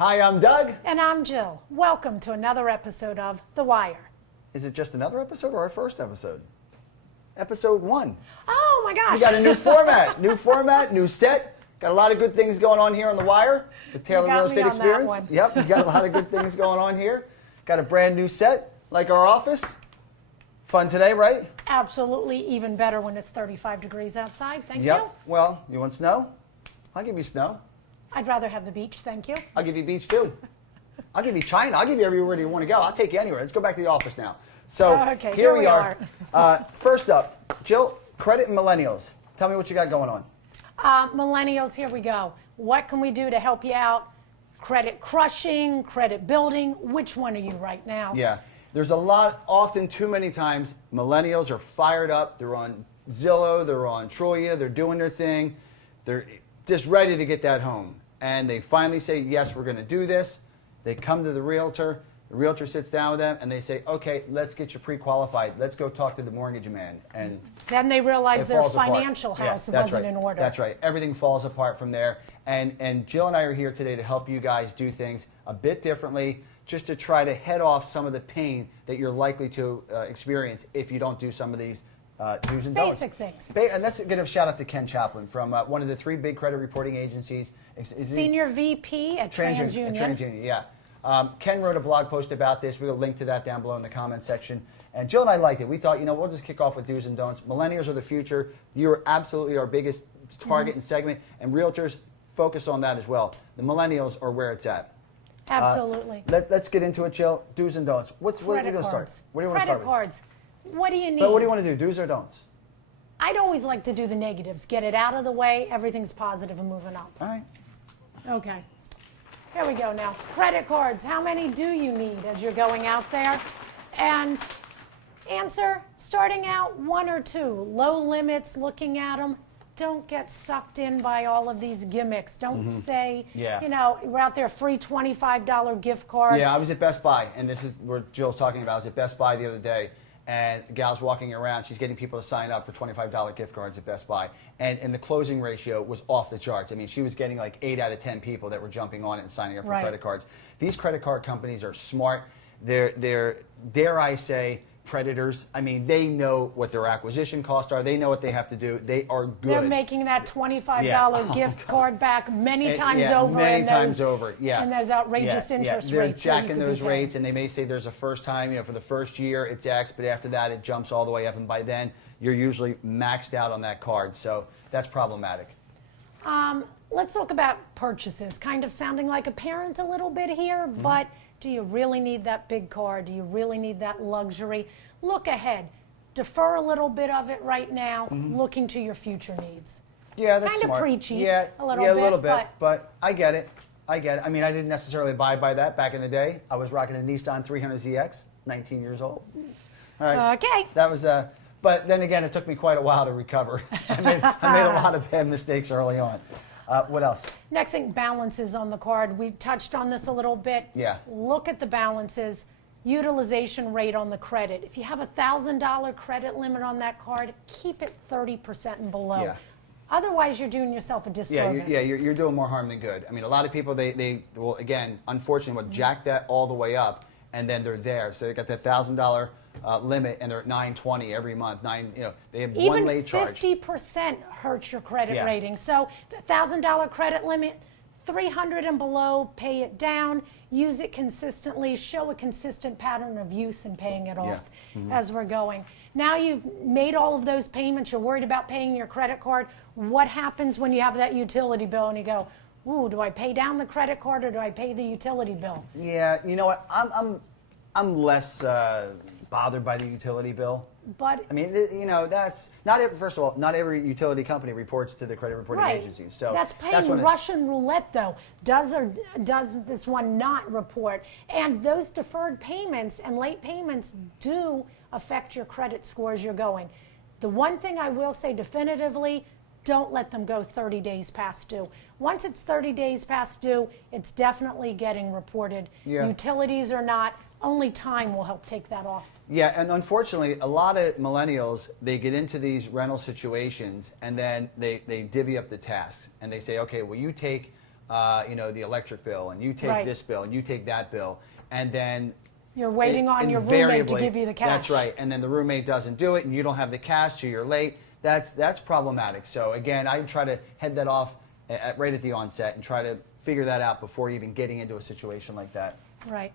Hi, I'm Doug. And I'm Jill. Welcome to another episode of The Wire. Is it just another episode or our first episode? Episode 1. Oh my gosh. We got a new format, new set. Got a lot of good things going on here on The Wire with Taylor Real Estate Experience. Yep, we got a lot of good things going on here. Got a brand new set, like our office. Fun today, right? Absolutely, even better when it's 35 degrees outside. Thank you. Yep. Well, you want snow? I'll give you snow. I'd rather have the beach, thank you. I'll give you beach too. I'll give you China. I'll give you everywhere you want to go. I'll take you anywhere. Let's go back to the office now. So okay, here we are. First up, Jill, credit and millennials. Tell me what you got going on. Millennials, here we go. What can we do to help you out? Credit crushing, credit building. Which one are you right now? Yeah. There's a lot, often too many times, millennials are fired up. They're on Zillow, they're on Troya, they're doing their thing. They're just ready to get that home. And they finally say, yes, we're going to do this. They come to the realtor sits down with them, and they say, okay, let's get you pre-qualified. Let's go talk to the mortgage man. And then they realize their financial apart. house wasn't in order. That's right. Everything falls apart from there. And Jill and I are here today to help you guys do things a bit differently, just to try to head off some of the pain that you're likely to experience if you don't do some of these do's and don'ts. Basic things. And let's give a shout out to Ken Chaplin from one of the 3 big credit reporting agencies. Senior VP at TransUnion. TransUnion, yeah. Ken wrote a blog post about this. We'll link to that down below in the comments section. And Jill and I liked it. We thought, we'll just kick off with do's and don'ts. Millennials are the future. You are absolutely our biggest target and segment, and realtors focus on that as well. The millennials are where it's at. Absolutely. Let's get into it, Jill. Do's and don'ts. What are we going to start? What do you want to start with? Credit cards. What do you need? But what do you want to do, do's or don'ts? I'd always like to do the negatives. Get it out of the way. Everything's positive and moving up. All right. Okay. Here we go now. Credit cards. How many do you need as you're going out there? And answer, starting out 1 or 2. Low limits, looking at them. Don't get sucked in by all of these gimmicks. Don't say, we're out there, free $25 gift card. Yeah, I was at Best Buy, and this is what Jill's talking about. I was at Best Buy the other day, and the gal's walking around. She's getting people to sign up for $25 gift cards at Best Buy. And the closing ratio was off the charts. I mean, she was getting like 8 out of 10 people that were jumping on it and signing up for credit cards. These credit card companies are smart. They're, dare I say, predators. I mean, they know what their acquisition costs are. They know what they have to do. They are good. They're making that $25 gift card back many times over. Many times over, And those outrageous interest rates. They're jacking those rates, and they may say there's a first time, for the first year it's X, but after that it jumps all the way up, and by then you're usually maxed out on that card. So that's problematic. Let's talk about purchases. Kind of sounding like a parent a little bit here, but do you really need that big car? Do you really need that luxury? Look ahead. Defer a little bit of it right now, looking to your future needs. Yeah, that's kind of smart. Preachy, a little bit, but I get it. I mean, I didn't necessarily abide by that back in the day. I was rocking a Nissan 300ZX, 19 years old. All right. Okay. That was but then again, it took me quite a while to recover. I made a lot of bad mistakes early on. What else? Next thing, balances on the card. We touched on this a little bit. Yeah. Look at the balances, utilization rate on the credit. If you have a $1,000 credit limit on that card, keep it 30% and below. Yeah. Otherwise, you're doing yourself a disservice. You're doing more harm than good. I mean, a lot of people, they will, again, unfortunately, will jack that all the way up, and then they're there. So they got that $1,000 limit, and they're at $920 every month. They have one late charge. Even 50% hurts your credit rating. So $1,000 credit limit, 300 and below, pay it down, use it consistently, show a consistent pattern of use and paying it off as we're going. Now you've made all of those payments, you're worried about paying your credit card. What happens when you have that utility bill and you go, ooh, do I pay down the credit card or do I pay the utility bill? Yeah, you know what, I'm less bothered by the utility bill. But I mean, that's not every, first of all, not every utility company reports to the credit reporting agencies. So that's paying Russian roulette, though. Does this one not report? And those deferred payments and late payments do affect your credit score as you're going. The one thing I will say definitively, don't let them go 30 days past due. Once it's 30 days past due, it's definitely getting reported. Yeah. Utilities or not, only time will help take that off. Yeah, and unfortunately, a lot of millennials, they get into these rental situations and then they divvy up the tasks. And they say, okay, well, you take the electric bill, and you take Right. this bill, and you take that bill, and then You're waiting on your roommate to invariably, give you the cash. That's right, and then the roommate doesn't do it, and you don't have the cash, so you're late. That's problematic. So again, I try to head that off right at the onset and try to figure that out before even getting into a situation like that. Right.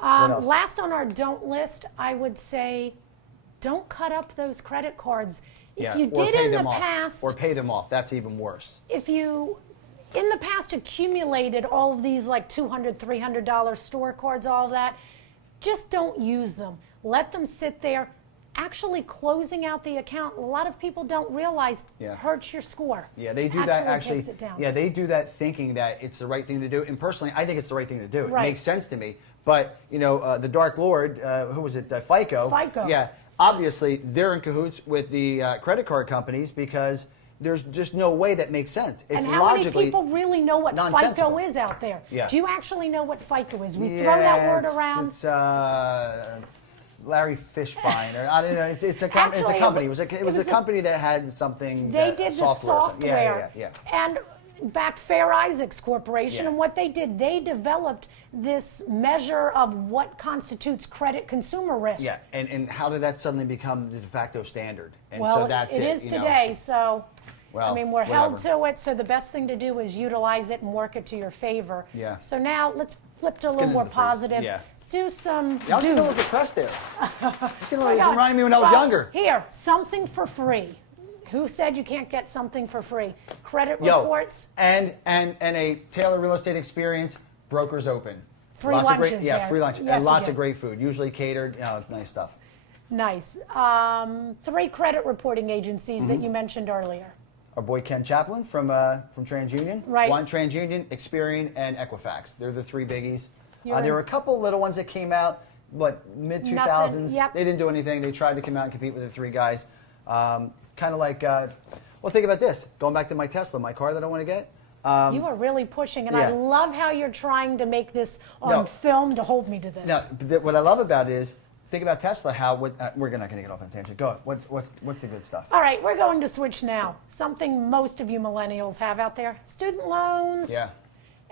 else? Last on our don't list, I would say don't cut up those credit cards. If you or did pay in the them off. past, Or pay them off. That's even worse. if you in the past accumulated all of these like $200, $300 store cards, all of that, just don't use them. Let them sit there. Actually closing out the account, a lot of people don't realize hurts your score. Yeah, they do that actually. Takes it down. Yeah, they do that thinking that it's the right thing to do. And personally, I think it's the right thing to do. Right. It makes sense to me. But, the Dark Lord, who was it, FICO? FICO. Yeah, obviously they're in cahoots with the credit card companies because there's just no way that makes sense. It's and how logically many people really know what nonsensical. FICO is out there? Yeah. Do you actually know what FICO is? We throw that word around. It's Larry Fishbein, or I don't know. It's a company. It was a company that had something. They did the software. Yeah. And back Fair Isaacs Corporation, Yeah. and what they did, they developed this measure of what constitutes credit consumer risk. Yeah, and how did that suddenly become the de facto standard? And Well, so that's it is today, so Well, we're held whatever. to it, so the best thing to do is utilize it and work it to your favor. Yeah. So now let's flip to a get little into more the phrase. positive. Yeah. Do some Yeah, I was getting a little do's. depressed there. It's Oh my God. reminding me when I was Well, younger. Here, something for free. Who said you can't get something for free? Credit reports. And a Taylor Real Estate Experience, Brokers Open. Free Lots of great, lunches yeah, there. free lunch. Yes, and you lots get. of great food, usually catered, nice stuff. Nice. 3 credit reporting agencies Mm-hmm. that you mentioned earlier. Our boy Ken Chaplin from TransUnion. Right. One TransUnion, Experian, and Equifax. They're the 3 biggies. You're There in- were a couple little ones that came out, mid-2000s. Nothing, yep. They didn't do anything. They tried to come out and compete with the 3 guys. Kind of like, well, think about this. Going back to my Tesla, my car that I want to get. You are really pushing, and I yeah. love how you're trying to make this on No. film to hold me to this. Now, what I love about it is, think about Tesla, we're not going to get off on a tangent. Go on. What's the good stuff? All right, we're going to switch now. Something most of you millennials have out there. Student loans. Yeah.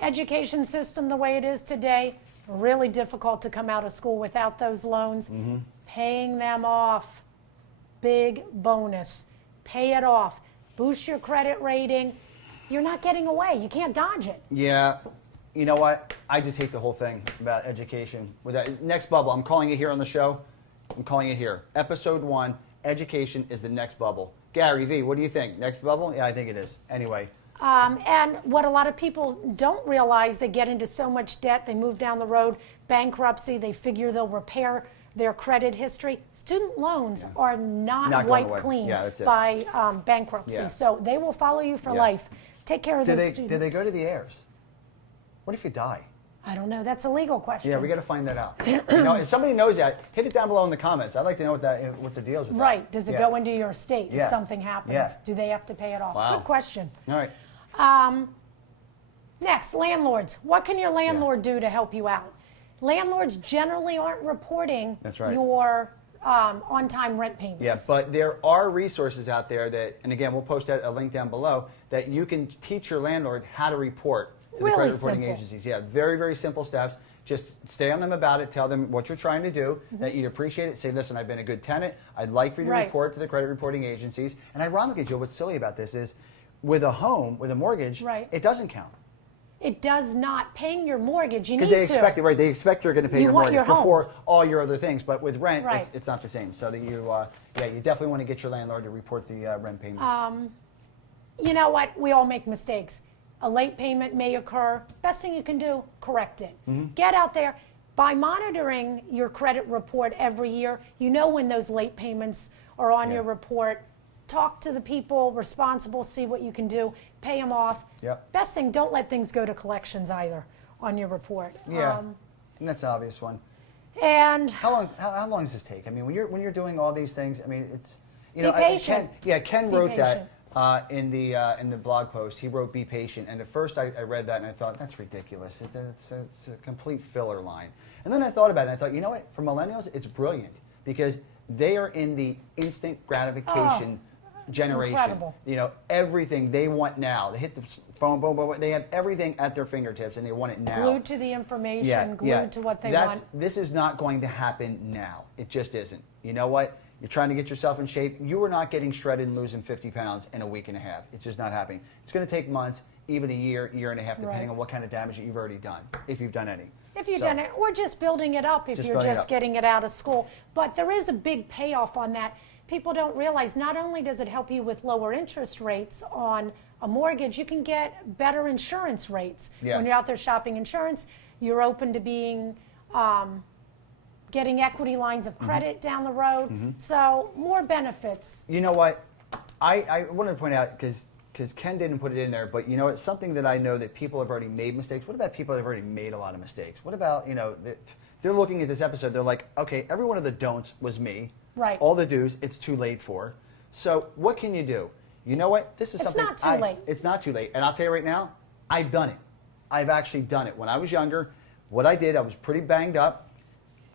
Education system the way it is today. Really difficult to come out of school without those loans. Mm-hmm. Paying them off. Big bonus. Pay it off. Boost your credit rating. You're not getting away. You can't dodge it. Yeah. You know what? I just hate the whole thing about education. With that next bubble, I'm calling it here on the show. I'm calling it here. Episode 1, education is the next bubble. Gary V, what do you think? Next bubble? Yeah, I think it is. Anyway. And what a lot of people don't realize, they get into so much debt, they move down the road, bankruptcy, they figure they'll repair their credit history. Student loans are not going wiped away. clean Yeah, that's it. by bankruptcy. Yeah. So they will follow you for Yeah. life. Take care of Do those students. they go to the heirs? What if you die? I don't know. That's a legal question. Yeah, we got to find that out. If somebody knows that, hit it down below in the comments. I'd like to know what the deal is with that. Right. Does it Yeah. go into your estate Yeah. if something happens? Yeah. Do they have to pay it off? Wow. Good question. All right. Next, landlords. What can your landlord do to help you out? Landlords generally aren't reporting That's right. your on-time rent payments. Yeah, but there are resources out there that, and again, we'll post a link down below, that you can teach your landlord how to report to the Really credit reporting simple. agencies. Yeah, very, very simple steps. Just stay on them about it. Tell them what you're trying to do, that you'd appreciate it. Say, listen, I've been a good tenant. I'd like for you to Right. report to the credit reporting agencies. And ironically, Jill, what's silly about this is with a home, with a mortgage, Right. it doesn't count. It does not. Paying your mortgage, you need Because they to. expect it, right? They expect you're going to pay You your want mortgage your home. before all your other things. But with rent, Right. it's not the same. So that you definitely want to get your landlord to report the rent payments. You know what? We all make mistakes. A late payment may occur. Best thing you can do, correct it. Mm-hmm. Get out there. By monitoring your credit report every year, you know when those late payments are on your report. Talk to the people responsible, see what you can do, pay them off. Yep. Best thing, don't let things go to collections either on your report. Yeah, and that's an obvious one. And How long does this take? I mean, when you're doing all these things, I mean, it's Be patient. Ken Be wrote patient. that in the blog post. He wrote "Be patient," and at first I read that and I thought that's ridiculous. It's a complete filler line. And then I thought about it. and I thought, you know what? For millennials, it's brilliant because they are in the instant gratification generation. Incredible. You know, everything they want now. They hit the phone, boom, boom, boom. They have everything at their fingertips, and they want it now. Glued to the information, glued to what they want. This is not going to happen now. It just isn't. You know what? You're trying to get yourself in shape. You are not getting shredded and losing 50 pounds in a week and a half. It's just not happening. It's going to take months, even a year, year and a half, depending on what kind of damage that you've already done, if you've done any. If you've done it, or just building it up if you're just getting it out of school. But there is a big payoff on that. People don't realize not only does it help you with lower interest rates on a mortgage, you can get better insurance rates. When you're out there shopping insurance, you're open to being getting equity lines of credit down the road. So more benefits. You know what? I wanted to point out, because Ken didn't put it in there, but you know, it's something that I know that people have already made mistakes. What about people that have already made a lot of mistakes? What about, you know, they're looking at this episode, they're like, okay, every one of the don'ts was me. Right. All the do's, it's too late for. So what can you do? You know what? This is something. It's not too late. It's not too late. And I'll tell you right now, I've done it. I've actually done it. When I was younger, what I did, I was pretty banged up.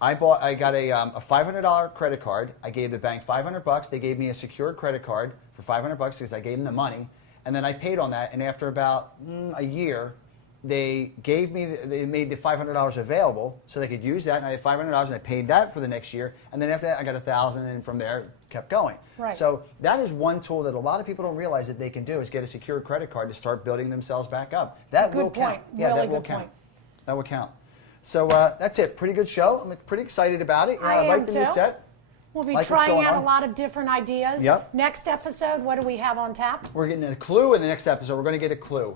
I got a $500 credit card. I gave the bank $500. They gave me a secured credit card for $500 because I gave them the money. And then I paid on that. And after about a year, they made the $500 available so they could use that. And I had $500 and I paid that for the next year. And then after that, I got $1,000, and from there, it kept going. Right. So that is one tool that a lot of people don't realize that they can do, is get a secured credit card to start building themselves back up. That will count. Yeah, that really will good count. point. That will count. So that's it. Pretty good show. I'm pretty excited about it. I like am the new too. set. We'll be Like what's trying going out on. a lot of different ideas. Yep. Next episode, what do we have on tap? We're getting a clue in the next episode. We're going to get a clue.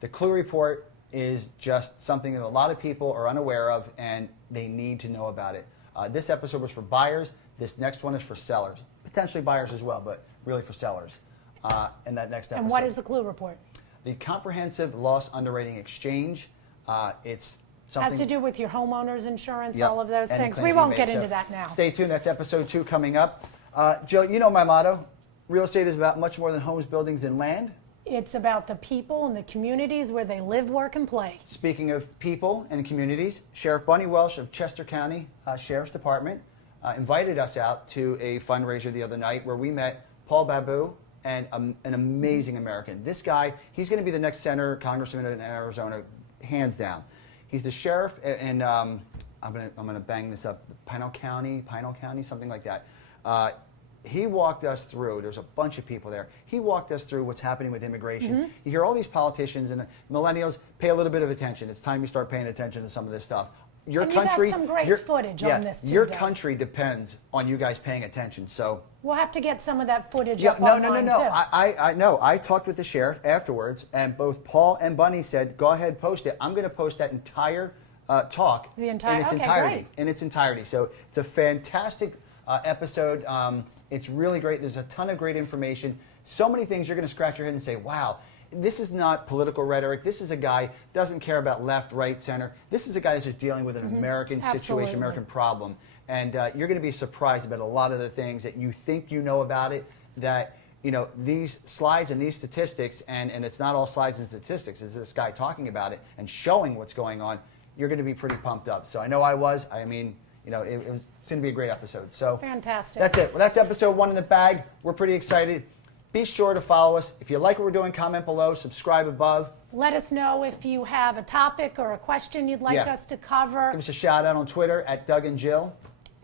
The clue report is just something that a lot of people are unaware of, and they need to know about it. This episode was for buyers. This next one is for sellers. Potentially buyers as well, but really for sellers in that next episode. And what is the clue report? The Comprehensive Loss Underwriting Exchange. It's something... Has to do with your homeowner's insurance, Yep. all of those Any things. claims We you won't made. get So into that now. Stay tuned. That's episode 2 coming up. Jill, you know my motto. Real estate is about much more than homes, buildings, and land. It's about the people and the communities where they live, work, and play. Speaking of people and communities, Sheriff Bunny Welsh of Chester County Sheriff's Department invited us out to a fundraiser the other night where we met Paul Babu and an amazing American. This guy, he's going to be the next senator, congressman in Arizona, hands down. He's the sheriff, and I'm gonna bang this up, Pinal County, something like that. He walked us through, there's a bunch of people there, he walked us through what's happening with immigration. You hear all these politicians and millennials, pay a little bit of attention. It's time you start paying attention to some of this stuff. Your And country, you got some great footage on this too, your Doug. country depends on you guys paying attention, so. We'll have to get some of that footage Yeah, up no, online no. too. I know. I talked with the sheriff afterwards, and both Paul and Bunny said, "Go ahead, post it." I'm going to post that entire talk The entire- in its okay, entirety. great. In its entirety. So it's a fantastic episode. It's really great. There's a ton of great information. So many things you're going to scratch your head and say, "Wow." This is not political rhetoric. This is a guy doesn't care about left, right, center. This is a guy that's just dealing with an American Absolutely. situation, American problem. And you're going to be surprised about a lot of the things that you think you know about it, that, you know, these slides and these statistics, and it's not all slides and statistics, it's this guy talking about it and showing what's going on. You're going to be pretty pumped up. So I know I was. I mean, you know, it's going to be a great episode. So Fantastic. That's it. Well, that's episode 1 in the bag. We're pretty excited. Be sure to follow us. If you like what we're doing, comment below, subscribe above. Let us know if you have a topic or a question you'd like Yeah. us to cover. Give us a shout out on Twitter at Doug and Jill.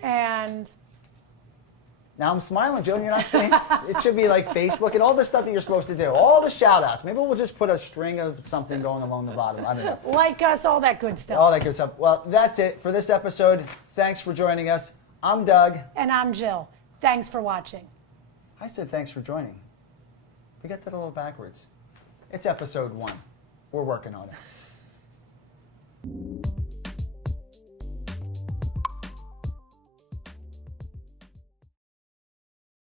And Now I'm smiling, Jill, and you're not saying it should be like Facebook and all the stuff that you're supposed to do. All the shout outs. Maybe we'll just put a string of something going along the bottom. I don't know. like us, all that good stuff. All that good stuff. Well, that's it for this episode. Thanks for joining us. I'm Doug. And I'm Jill. Thanks for watching. I said thanks for joining. We got that a little backwards. It's episode 1. We're working on it.